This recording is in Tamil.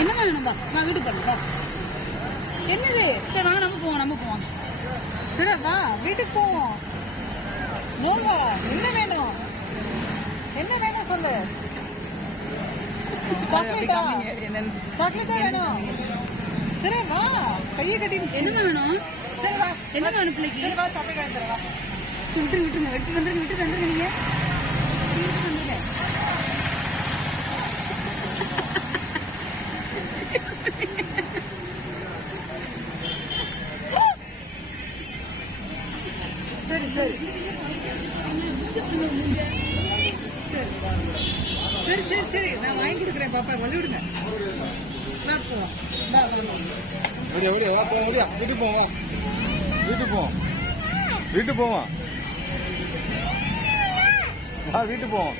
என்னமா வேணும்பா நான் வீட்டுக்கு போறேன். என்னது? சரி வாங்க நம்ம போவோம். சரி வா வீட்டுக்கு போவோம். நோம்பா என்ன வேணும் சொல்லு. சாக்லேட்டா வேணும். சரி வா கையை கட்டி. என்ன வேணும்? சரி வா என்ன வேணும் பிள்ளைக்கு? சரி வா சாக்லேட் வாங்கி தரவா. விட்டுருங்க விட்டு வந்துருங்க நீங்க சரி சரி நான் வாங்கி கொடுக்குறேன் பாப்பா வந்து விடுங்க. வீட்டு போவோம் வா வீட்டு போவோம்.